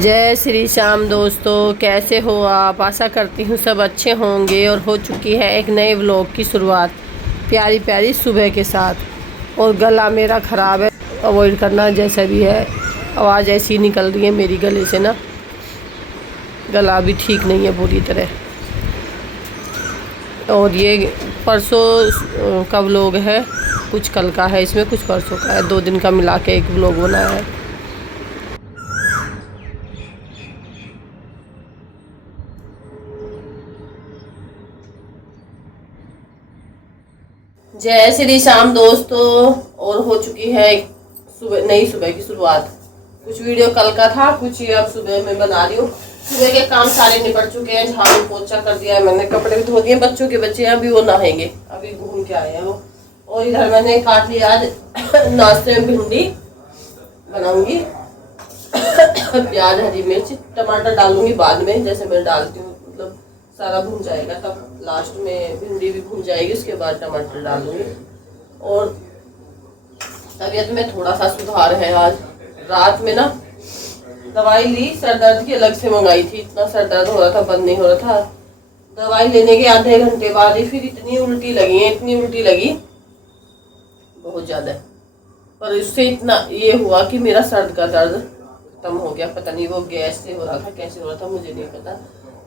जय श्री श्याम दोस्तों, कैसे हो आप। आशा करती हूँ सब अच्छे होंगे। और हो चुकी है एक नए व्लॉग की शुरुआत प्यारी प्यारी सुबह के साथ। और गला मेरा ख़राब है, अवॉइड करना जैसा भी है। आवाज़ ऐसी निकल रही है मेरी गले से ना, गला भी ठीक नहीं है पूरी तरह। और ये परसों का व्लॉग है, कुछ कल का है, इसमें कुछ परसों का है, 2 दिन का मिला के एक व्लॉग बनाया है। जय श्री श्याम दोस्तों। और हो चुकी है नई सुबह की शुरुआत। कुछ वीडियो कल का था, कुछ अब सुबह में बना रही हूँ। सुबह के काम सारे निपट चुके हैं, झाड़ू पोछा कर दिया है मैंने, कपड़े भी धो दिए। बच्चों के बच्चे हैं, अभी वो नहाएंगे, अभी घूम के आए हैं वो। और इधर मैंने काट लिया आज नाश्ते में भिंडी बनाऊंगी प्याज, हरी मिर्च, टमाटर डालूंगी बाद में, जैसे मैं डालती हूँ, मतलब सारा भून जाएगा तब लास्ट में भिंडी भी भून जाएगी, उसके बाद टमाटर डालूंगी। और तबीयत में थोड़ा सा सुधार है। आज रात में ना दवाई ली, सर दर्द की अलग से मंगाई थी। इतना सर दर्द हो रहा था, बंद नहीं हो रहा था। दवाई लेने के आधे घंटे बाद ही फिर इतनी उल्टी लगी बहुत ज़्यादा। पर इससे इतना ये हुआ कि मेरा सर का दर्द खत्म हो गया। पता नहीं वो गैस से हो रहा था, कैसे हो रहा था मुझे नहीं पता।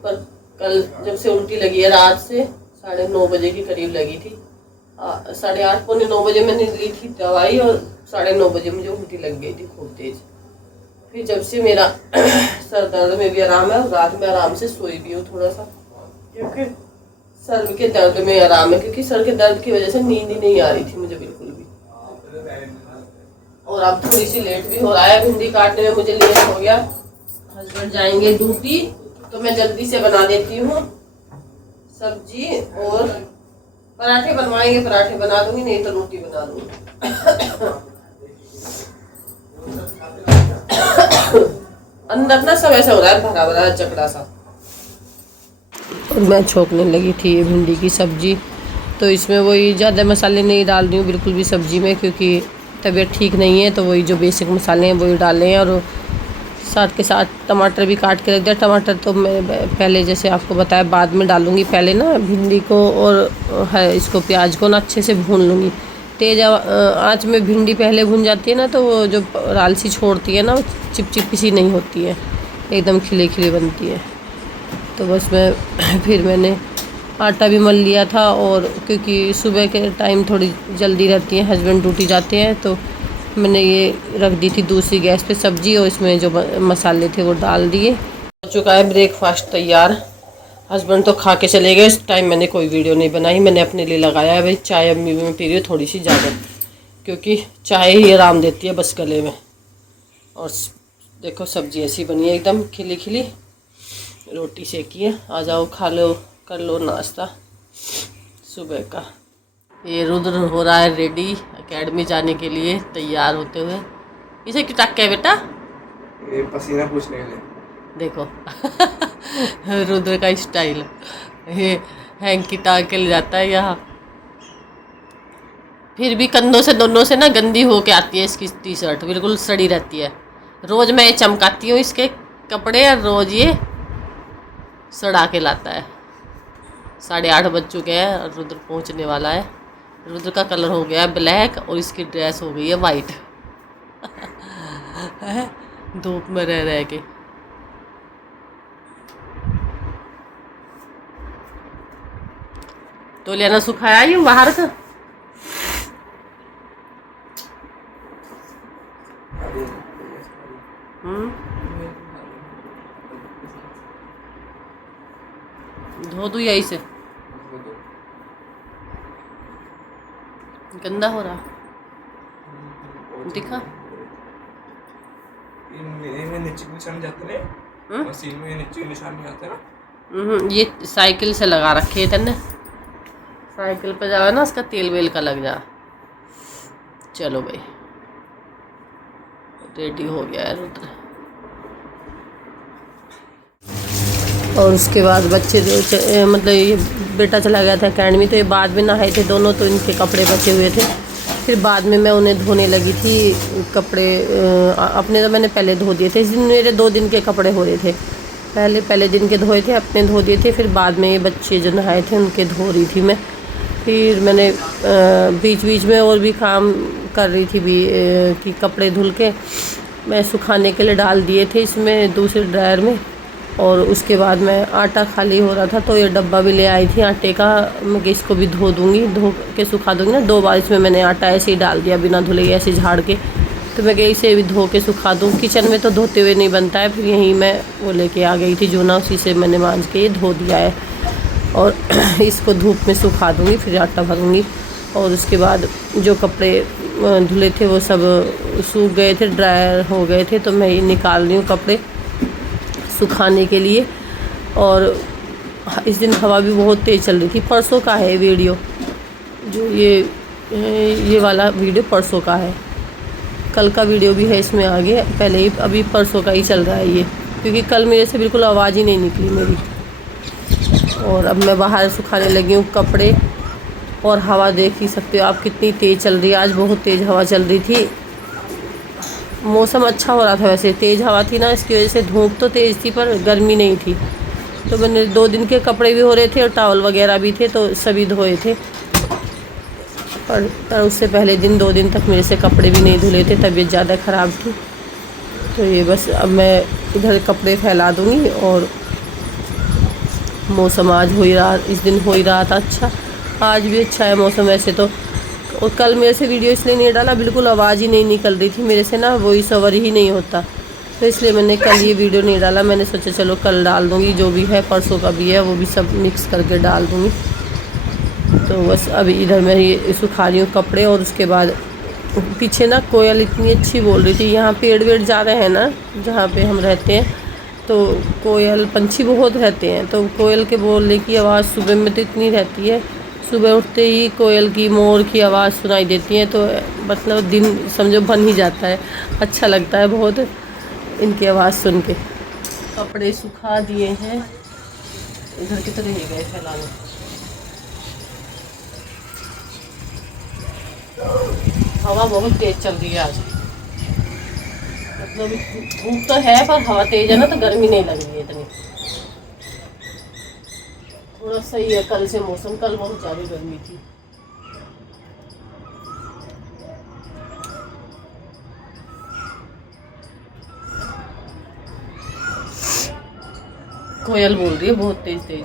पर कल जब से उल्टी लगी है, रात से 9:30 बजे के करीब लगी थी। 8:30 पौने 9 बजे मैंने ली थी दवाई, और 9:30 बजे मुझे उल्टी लग गई थी खूब तेज। फिर जब से मेरा सर दर्द में भी आराम है, और रात में आराम से सोई भी हूँ थोड़ा सा, क्योंकि सर के दर्द में आराम है। क्योंकि सर के दर्द की वजह से नींद ही नहीं आ रही थी मुझे बिल्कुल भी। और अब थोड़ी सी लेट भी हो रहा है, भिंडी काटने में मुझे लेट हो गया। हस्बैंड जाएंगे ड्यूटी, तो मैं जल्दी से बना देती हूँ सब्जी। और पराठे बनवाएंगे, पराठे बना दूंगी, नहीं तो रोटी बना दूंगी अंदर ना सब ऐसा हो रहा है, भरा भरा चकड़ा सा। और मैं छोंकने लगी थी ये भिंडी की सब्जी, तो इसमें वही ज़्यादा मसाले नहीं डाल रही हूँ बिल्कुल भी सब्जी में, क्योंकि तबीयत ठीक नहीं है। तो वही जो बेसिक मसाले हैं वही डाले हैं। और साथ के साथ टमाटर भी काट के रख दिया। टमाटर तो मैं पहले जैसे आपको बताया बाद में डालूंगी। पहले ना भिंडी को और इसको प्याज को ना अच्छे से भून लूँगी। तेज़ आँच में भिंडी पहले भून जाती है ना, तो वो जो राल सी छोड़ती है ना, वो चिपचिपी सी नहीं होती है, एकदम खिली खिली बनती है। तो बस मैं फिर मैंने आटा भी मल लिया था। और क्योंकि सुबह के टाइम थोड़ी जल्दी रहती है, हस्बैंड ड्यूटी जाते हैं, तो मैंने ये रख दी थी दूसरी गैस पे सब्जी, और इसमें जो मसाले थे वो डाल दिए। हो चुका है ब्रेकफास्ट तैयार। हस्बैंड तो खा के चले गए। इस टाइम मैंने कोई वीडियो नहीं बनाई, मैंने अपने लिए लगाया है भाई चाय। अम्मी मैं पी रही हूँ थोड़ी सी ज़्यादा, क्योंकि चाय ही आराम देती है बस गले में। और देखो सब्जी ऐसी बनी है एकदम खिली खिली, रोटी सेकी है। आ जाओ खा लो, कर लो नाश्ता सुबह का। ये रुद्र हो रहा है रेडी एकेडमी जाने के लिए, तैयार होते हुए। इसे क्यों टक है बेटा? ये पसीना पूछने के लिए देखो रुद्र का स्टाइल, ये हैंकी टांग के ले जाता है यहाँ। फिर भी कंधों से दोनों से ना गंदी हो के आती है इसकी टी शर्ट, बिल्कुल सड़ी रहती है। रोज़ मैं चमकाती हूँ इसके कपड़े, और रोज़ ये सड़ा के लाता है। 8:30 बज चुके हैं और रुद्र पहुँचने वाला है। रुद्र का कलर हो गया है ब्लैक, और इसकी ड्रेस हो गई है वाइट धूप में रह रह के। तो लेना सुखाया ही बाहर का। धो दूँ यही से, गंदा हो रहा दिखा। इनमें नीचे के निशान जाते हैं, मशीन में नीचे के निशान नहीं आते ना। ये साइकिल से लगा रखे है तेने, साइकिल पे जाओ ना, उसका तेल वेल का लग जा। चलो भाई रेडी हो गया है रुद्र। और उसके बाद बच्चे मतलब ये बेटा चला गया था अकेडमी, तो ये बाद में नहाए थे दोनों, तो इनके कपड़े बचे हुए थे, फिर बाद में मैं उन्हें धोने लगी थी कपड़े। अपने तो मैंने पहले धो दिए थे, इस दिन मेरे 2 दिन के कपड़े हो रहे थे। पहले दिन के धोए थे, अपने धो दिए थे। फिर बाद में ये बच्चे जो नहाए थे उनके धो रही थी मैं। फिर मैंने बीच बीच में और भी काम कर रही थी कि कपड़े धुल के मैं सुखाने के लिए डाल दिए थे इसमें दूसरे ड्रायर में। और उसके बाद मैं आटा खाली हो रहा था तो ये डब्बा भी ले आई थी आटे का। मैं कि इसको भी धो दूँगी, धो के सुखा दूँगी ना। 2 बार इसमें मैंने आटा ऐसे ही डाल दिया बिना धुले, ऐसे झाड़ के। तो मैं कि इसे भी धो के सुखा दूँ। किचन में तो धोते हुए नहीं बनता है। फिर यहीं मैं वो लेके आ गई थी जूना, उसी से मैंने मांझ के ये धो दिया है। और इसको धूप में सुखा दूँगी, फिर आटा भरूँगी। और उसके बाद जो कपड़े धुले थे वो सब सूख गए थे, ड्रायर हो गए थे। तो मैं ये निकाल रही हूँ कपड़े सुखाने के लिए। और इस दिन हवा भी बहुत तेज़ चल रही थी। परसों का है वीडियो, जो ये वाला वीडियो परसों का है। कल का वीडियो भी है इसमें आगे, पहले ही अभी परसों का ही चल रहा है ये, क्योंकि कल मेरे से बिल्कुल आवाज़ ही नहीं निकली मेरी। और अब मैं बाहर सुखाने लगी हूँ कपड़े। और हवा देख ही सकते हो आप कितनी तेज़ चल रही है। आज बहुत तेज़ हवा चल रही थी। मौसम अच्छा हो रहा था, वैसे तेज़ हवा थी ना, इसकी वजह से धूप तो तेज़ थी पर गर्मी नहीं थी। तो मैंने 2 दिन के कपड़े भी हो रहे थे और टॉवल वगैरह भी थे, तो सभी धोए थे। पर उससे पहले दिन 2 दिन तक मेरे से कपड़े भी नहीं धुले थे, तबीयत ज़्यादा ख़राब थी। तो ये बस अब मैं इधर कपड़े फैला दूँगी। और मौसम आज हो ही रहा, इस दिन हो ही रहा था अच्छा। आज भी अच्छा है मौसम वैसे तो। और कल मेरे से वीडियो इसलिए नहीं डाला, बिल्कुल आवाज़ ही नहीं निकल रही थी मेरे से ना, वॉइस ओवर ही नहीं होता। तो इसलिए मैंने कल ये वीडियो नहीं डाला। मैंने सोचा चलो कल डाल दूँगी, जो भी है परसों का भी है वो भी सब मिक्स करके डाल दूँगी। तो बस अभी इधर मैं ये सुखा रही हूँ कपड़े। और उसके बाद पीछे ना कोयल इतनी अच्छी बोल रही थी। यहाँ पेड़ वेड़ ज़्यादा है ना जहाँ पे हम रहते हैं, तो कोयल पंछी बहुत रहते हैं। तो कोयल के बोलने की आवाज़ सुबह में तो इतनी रहती है, सुबह उठते ही कोयल की, मोर की आवाज़ सुनाई देती है। तो मतलब दिन समझो बन ही जाता है, अच्छा लगता है बहुत इनकी आवाज़ सुन के। कपड़े सुखा दिए हैं, इधर की तरह ही गए फैलाने। हवा बहुत तेज़ चल रही है आज, मतलब धूप तो है पर हवा तेज़ है ना, तो गर्मी नहीं लग रही है इतनी। थोड़ा सही है कल से मौसम, कल बहुत ज़्यादा गर्मी थी। कोयल बोल रही है बहुत तेज तेज,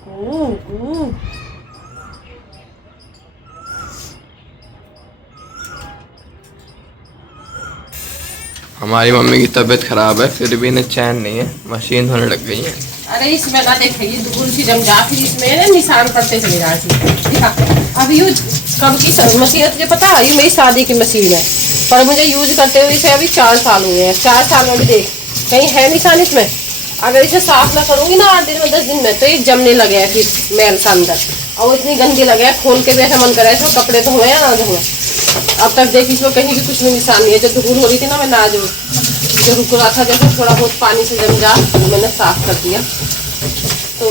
कू कू। हमारी मम्मी की तबीयत खराब है, फिर भी इन्हें चैन नहीं है, मशीन होने लग गई है। अरे इसमें ना देखे ये धूल सी जम जा, फिर इसमें ना निशान पड़ते चले जा। अब यूज कब की मशीन है तुझे पता है? ये मेरी शादी की मशीन है, पर मुझे यूज करते हुए इसे अभी 4 साल हुए हैं। 4 साल में भी देख कहीं है निशान इसमें। अगर इसे साफ ना करूँगी ना 8 दिन में 10 दिन में, तो ये जमने लगे हैं फिर मैल सा अंदर। और वो इतनी गंदी लगे है, खोल के भी ऐसा मन करे इसमें कपड़े धोए या ना धोए। अब तक देख इसमें कहीं भी कुछ भी निशान नहीं है। जब धूल हो रही थी ना, मैं ना जो रुक रहा था, जैसे थोड़ा बहुत पानी से जम जा, वो मैंने साफ कर दिया। तो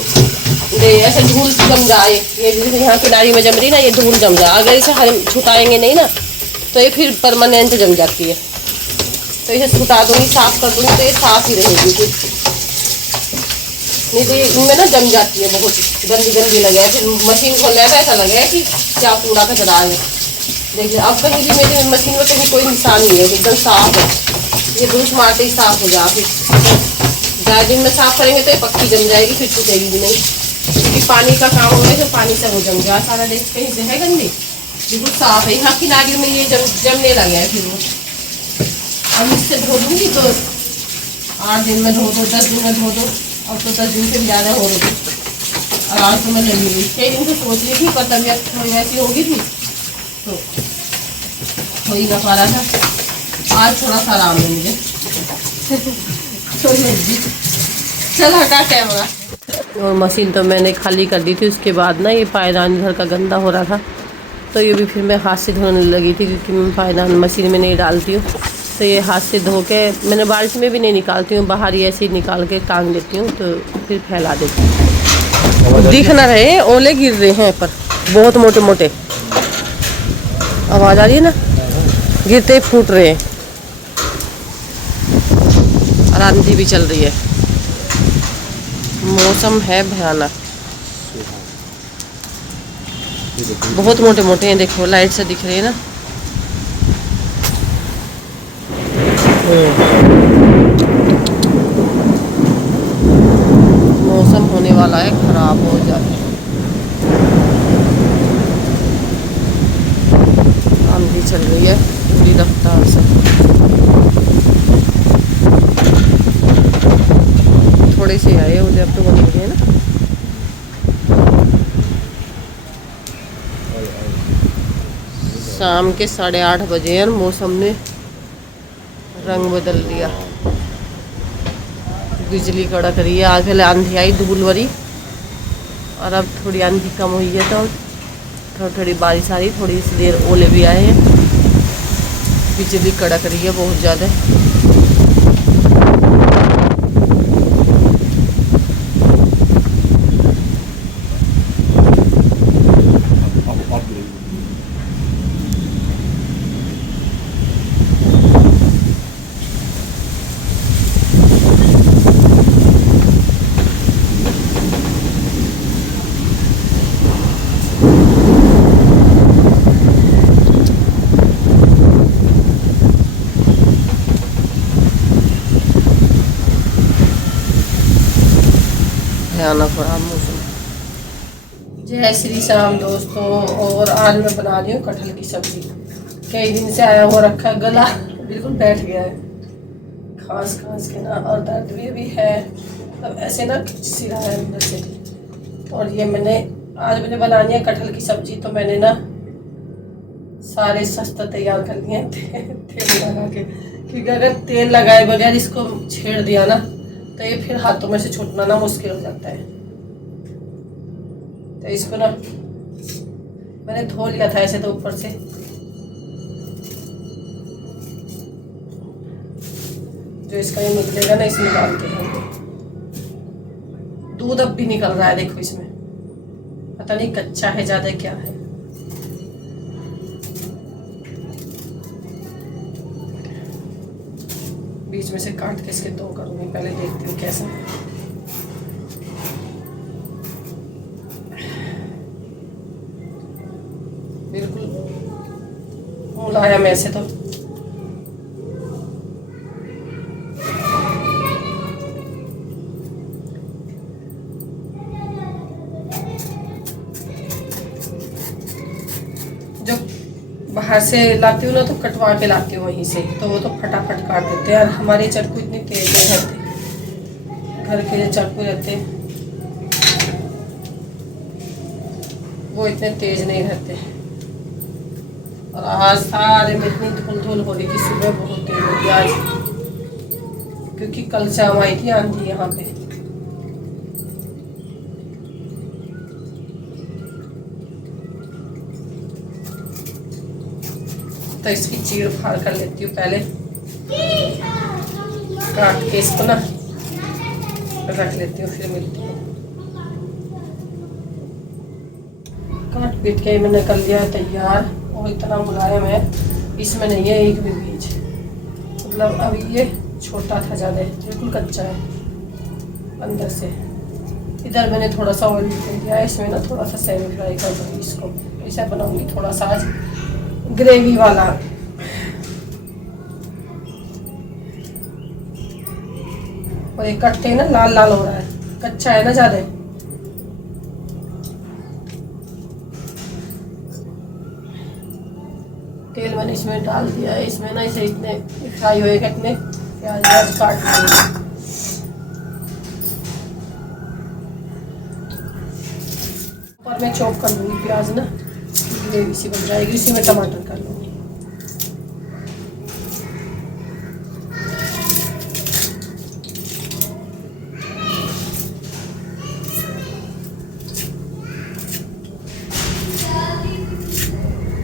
दे ऐसे धूल जम जाए, ये यहाँ किनारी में जम रही ना, ये धूल जम जाए। अगर इसे हम छुटाएंगे नहीं ना, तो ये फिर परमानेंट जम जाती है। तो इसे छुटा दूँगी, साफ कर दूँगी, तो ये साफ ही रहेगी फिर। नहीं तो ये इनमें ना जम जाती है, बहुत गंदी गंदी लगे। फिर मशीन खोलने का ऐसा लगे कि क्या पूरा कचरा है। देखिए अब कहीं भी मेरी मशीन में कहीं कोई निशान नहीं है, एकदम साफ है। ये ब्रश मारते ही साफ हो जा। फिर ज़्यादा दिन में साफ करेंगे तो ये पक्की जम जाएगी, फिर छूटेगी भी नहीं। क्योंकि पानी का काम होगा, जो पानी से वो जम गया सारा। देख कहीं से है गंदी, बिल्कुल साफ है। यहाँ किनारे में ये जमने लगे हैं। फिर वो अब इससे धो दूँगी तो 8 दिन में धो दो, 10 दिन में धो दो। अब तो 10 दिन से ज़्यादा हो रही थी, आराम से मैं लगी हुई। 6 दिन से सोच रही थी, पर तबीयत थोड़ी ऐसी होगी थी तो हो ही ना पा रहा था। आज थोड़ा सा आराम है मुझे। चल हटा कैमरा। और मशीन तो मैंने खाली कर दी थी। उसके बाद ना ये पायदान इधर का गंदा हो रहा था, तो ये भी फिर मैं हाथ से धोने लगी थी, क्योंकि मैं पायदान मशीन में नहीं डालती हूँ। तो ये हाथ से धो के मैंने बाल्टी में भी नहीं निकालती हूँ, बाहर ही ऐसे ही निकाल के टांग देती हूँ, तो फिर फैला देती हूँ। दिख ना रहे, ओले गिर रहे हैं पर बहुत मोटे मोटे। आवाज आ रही है ना, गिरते ही फूट रहे हैं और आंधी भी चल रही है। मौसम है भयानक, बहुत मोटे मोटे हैं, देखो लाइट से दिख रहे हैं ना। मौसम होने वाला है खराब हो जाए। आंधी चल रही है पूरी रफ्तार से। थोड़े से आए उधर, अब तो बन गए ना। शाम के 8:30 बजे हैं, मौसम ने रंग बदल दिया। बिजली कड़क रही है। आज पहले आंधी आई धूल भरी, और अब थोड़ी आंधी कम हुई है तो थोड़ी थोड़ी बारिश आ रही, थोड़ी सी देर ओले भी आए हैं। बिजली कड़क रही है बहुत ज़्यादा। भयानक खराब मौसम। जय श्री राम दोस्तों, और आज मैं बना रही हूँ कटहल की सब्जी। कई दिन से आया हुआ रखा है, गला बिल्कुल बैठ गया है खांस खांस के ना, और दर्द भी है, अब ऐसे ना खिंच रहा है अंदर से। और ये आज मैंने बनानी है कटहल की सब्जी, तो मैंने ना सारे सस्ता तैयार कर लिए हैं तेल लगा के, क्योंकि अगर तेल लगाए बगैर इसको छेड़ दिया ना तो ये फिर हाथों में से छूटना ना मुश्किल हो जाता है। तो इसको ना मैंने धो लिया था ऐसे तो ऊपर से, जो इसका ये निकलेगा ना इसमें डालते हैं। दूध अब भी निकल रहा है देखो इसमें, पता नहीं कच्चा है ज्यादा क्या है। बीच में से काट के इसके दो करूंगी, पहले देखती हूँ कैसा। बिल्कुल मुलायम ऐसे तो। जो बाहर से लाती हूँ ना तो कटवा के लाती हूँ वहीं से, तो वो तो फटाफट काट देते हैं। और हमारे चाकू इतनी तेज नहीं रहते, घर के जो चाकू रहते वो इतने तेज नहीं रहते। और आज सारे में इतनी धुल धुल हो रही थी, सुबह बहुत तेज होगी आज, क्योंकि कल शाम आई थी आंधी यहाँ पे। तो इसकी चीर फाड़ कर लेती हूँ पहले, काट के इसको ना रख लेती हूँ, फिर मिलती हूँ। काट पीट के मैंने कर लिया है तैयार, और इतना मुलायम है, इसमें नहीं है एक भी बीज। मतलब अभी ये छोटा था ज़्यादा, बिल्कुल कच्चा है अंदर से। इधर मैंने थोड़ा सा ऑयल दे दिया है, इसमें ना थोड़ा सा सेमी फ्राई कर दूँगी इसको। ऐसा बनाऊँगी थोड़ा सा आज ग्रेवी वाला। और ये कट्टे ना लाल लाल हो रहा है, कच्चा है ना ज़्यादा। तेल मैंने इसमें डाल दिया है, इसमें ना इसे इतने फ्राई होएगा, इतने प्याज काट लेंगे। और मैं चॉप कर लूँगी प्याज ना, ग्रेवी सी बन जाएगी, इसी में टमाटर कर लूँगी।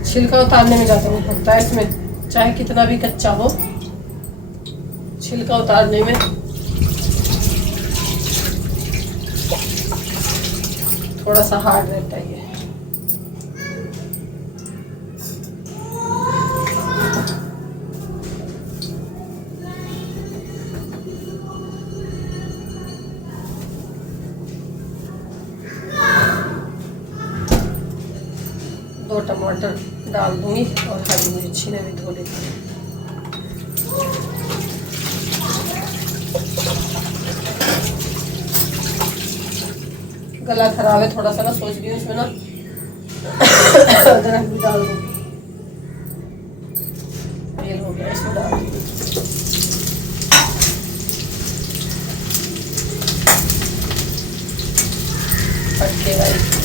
छिलका उतारने में ज़्यादा नहीं पड़ता है इसमें, चाहे कितना भी कच्चा हो, छिलका उतारने में थोड़ा सा हार्ड रहता है ये। 2 टमाटर डाल दूंगी और हरी मिर्ची ने भी धो ली। गला खराब है थोड़ा सा ना, सोच रही हूँ इसमें ना अदरक भी डाल दूंगी। तेल हो गया, इसमें डाल दूंगी। पत्ते वाली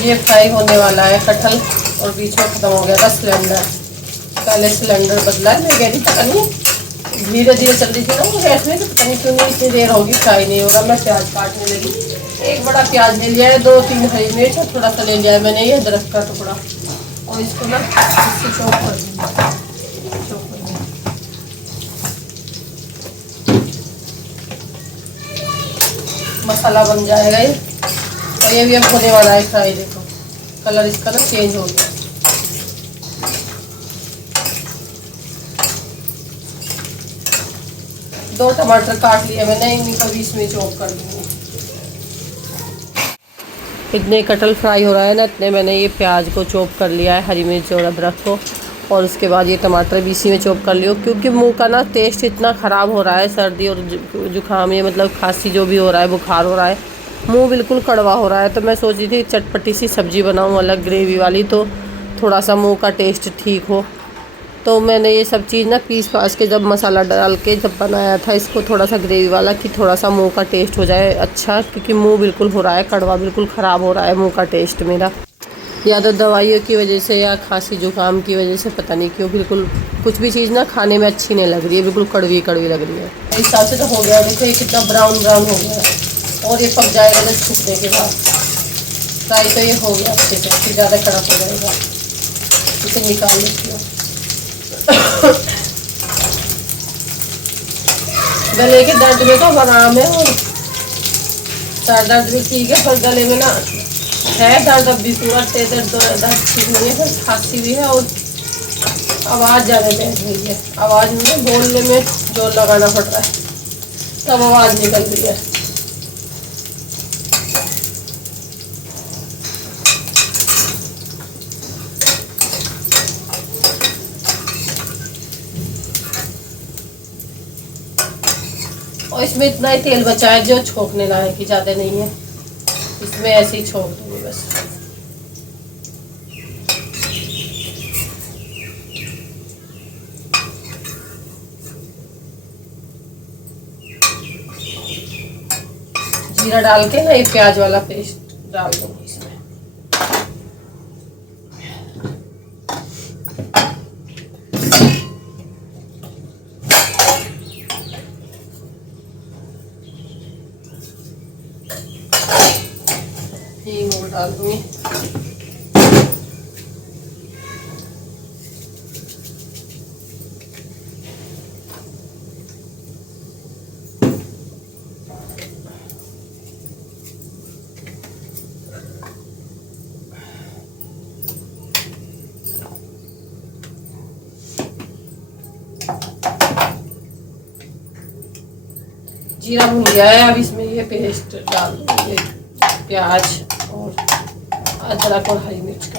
ये फ्राई होने वाला है कटहल, और बीच में ख़त्म हो गया था सिलेंडर। पहले सिलेंडर बदला है, मैं गैस पता नहीं धीरे धीरे चल रही थी ना वो गैस में, तो पता नहीं क्यों नहीं इतनी देर होगी फ्राई नहीं होगा। मैं प्याज काटने लगी, एक बड़ा प्याज ले लिया है, 2-3 हरी मिर्च और थोड़ा सा ले लिया है मैंने ये अदरक का टुकड़ा, और इसको ना इससे चॉप कर दूँगी। मसाला बन जाएगा ये, और ये भी अब होने वाला है फ्राई। देखो कलर इसका ना चेंज हो गया। दो टमाटर काट लिए मैंने, इन्हीं को भी इसमें चॉप कर दूंगी। इतने कटहल फ्राई हो रहा है ना, इतने मैंने ये प्याज को चॉप कर लिया है, हरी मिर्च और अदरक को, और उसके बाद ये टमाटर भी इसी में चॉप कर लियो। क्योंकि मुंह का ना टेस्ट इतना ख़राब हो रहा है, सर्दी और जुकाम, ये मतलब खांसी जो भी हो रहा है, बुखार हो रहा है, मुंह बिल्कुल कड़वा हो रहा है। तो मैं सोच रही थी चटपटी सी सब्ज़ी बनाऊं अलग ग्रेवी वाली, तो थोड़ा सा मुंह का टेस्ट ठीक हो। तो मैंने ये सब चीज़ ना पीस पास के जब मसाला डाल के जब बनाया था इसको, थोड़ा सा ग्रेवी वाला, कि थोड़ा सा मुंह का टेस्ट हो जाए अच्छा, क्योंकि मुंह बिल्कुल हो रहा है कड़वा, बिल्कुल ख़राब हो रहा है मुंह का टेस्ट मेरा, या तो दवाइयों की वजह से या खांसी जुकाम की वजह से, पता नहीं क्यों बिल्कुल कुछ भी चीज़ ना खाने में अच्छी नहीं लग रही है, बिल्कुल कड़वी कड़वी लग रही है। इस हिसाब से तो हो गया, देखो ये कितना ब्राउन ब्राउन हो गया है, और ये पक जाएगा जब सूखने के बाद। फ्राई तो ये हो गया अच्छे से, फिर ज़्यादा कड़क हो जाएगा। इसे निकाल लेती हूँ। गले के दर्द में तो आराम है, और सर दर्द भी ठीक है, पर गले में ना है दर्द अब भी, पूरा दर्द ठीक नहीं है, पर खांसी भी है, और आवाज़ ज़्यादा बैठ रही है। आवाज़ में बोलने में जोर लगाना पड़ रहा है, तब आवाज़ निकल रही है। और इसमें इतना ही तेल बचा है जो छोंकने लायक ही, ज़्यादा नहीं है, इसमें ऐसे ही छोंक दूंगी बस। जीरा डाल के ना ये प्याज वाला पेस्ट डाल दूंगी इसमें। हींग डाल दूंगी। जीरा भून गया है, अब इसमें ये पेस्ट डाल दूंगी, प्याज और अदरक और हरी मिर्च का।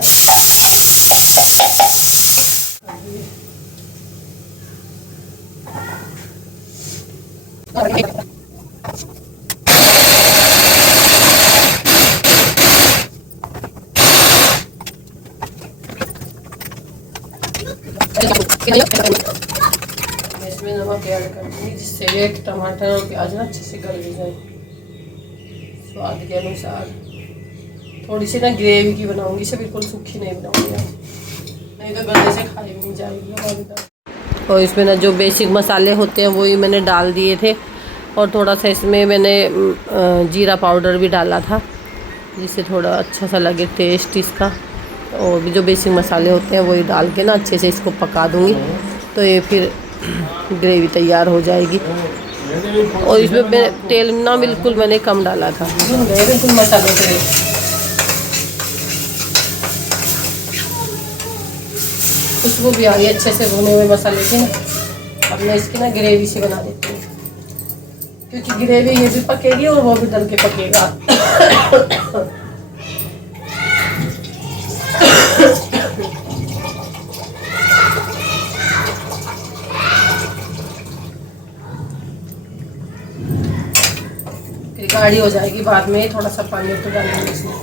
इसमें नमक ऐड कर दूंगी, जिससे एक टमाटर और प्याज ना अच्छे से गल जाए। स्वाद के अनुसार थोड़ी सी ना ग्रेवी की बनाऊंगी, इसे बिल्कुल सूखी नहीं बनाऊंगी, नहीं तो गले से खाई भी नहीं जाएगी हमारी दाल। और इसमें ना जो बेसिक मसाले होते हैं वही मैंने डाल दिए थे, और थोड़ा सा इसमें मैंने जीरा पाउडर भी डाला था, जिससे थोड़ा अच्छा सा लगे टेस्ट इसका। और भी जो बेसिक मसाले होते हैं वही डाल के ना अच्छे से इसको पका दूँगी, तो ये फिर ग्रेवी तैयार हो जाएगी। और इसमें मैं तेल ना बिल्कुल मैंने कम डाला था, बिल्कुल मसालों से। खुशबू भी आ रही है अच्छे से भुने हुए मसाले की ना। अब मैं इसकी ना ग्रेवी सी बना देती हूँ, क्योंकि ग्रेवी ये भी पकेगी और वो भी डल के पकेगा। फिर गाढ़ी हो जाएगी बाद में, थोड़ा सा पानी तो डालेंगे इसमें।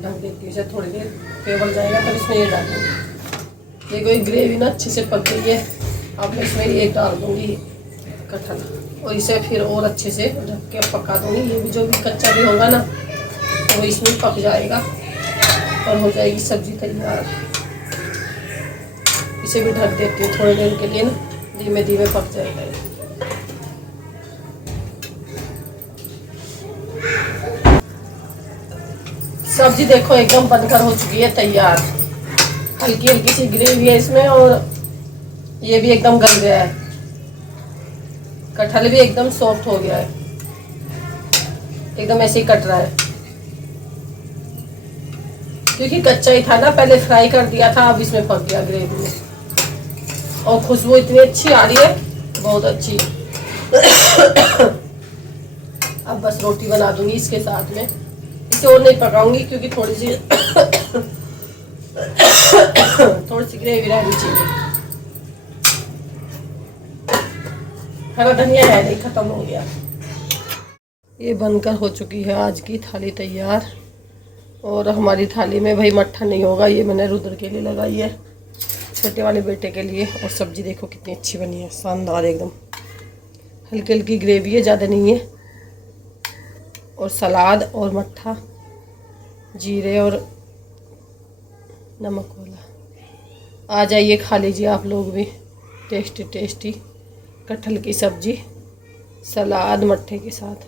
ढक देती हूँ इसे थोड़ी देर, टेबल जाएगा तब इसमें ये डालूंगी। ये कोई ग्रेवी ना अच्छे से पक गई है। अब मैं इसमें ये डाल दूंगी कटहल, और इसे फिर और अच्छे से ढक के पका दूंगी। ये भी जो भी कच्चा भी होगा ना वो इसमें पक जाएगा और हो जाएगी सब्जी तैयार। इसे भी ढक देती हूँ थोड़ी देर के लिए ना, धीमे धीमे पक जाएगा ये। सब्जी देखो एकदम बनकर हो चुकी है तैयार। हल्की हल्की सी ग्रेवी है इसमें और ये भी एकदम गल गया है। कटहल भी एकदम सॉफ्ट हो गया है, एकदम ऐसे ही कट रहा है, क्योंकि कच्चा ही था ना, पहले फ्राई कर दिया था, अब इसमें पक गया ग्रेवी में। और खुशबू इतनी अच्छी आ रही है, बहुत अच्छी। अब बस रोटी बना दूंगी इसके साथ में। इसे और नहीं पकाऊंगी क्योंकि थोड़ी सी ग्रेवी रहनी चाहिए। हरा धनिया है नहीं, खत्म हो गया। ये बनकर हो चुकी है आज की थाली तैयार। और हमारी थाली में भाई मट्ठा नहीं होगा, ये मैंने रुद्र के लिए लगाई है, छोटे वाले बेटे के लिए। और सब्जी देखो कितनी अच्छी बनी है, शानदार एकदम। हल्की हल्की ग्रेवी है, ज़्यादा नहीं है। और सलाद और मट्ठा, जीरे और नमक वाला। आ जाइए खा लीजिए आप लोग भी। टेस्टी टेस्टी कटहल की सब्जी, सलाद मट्ठे के साथ।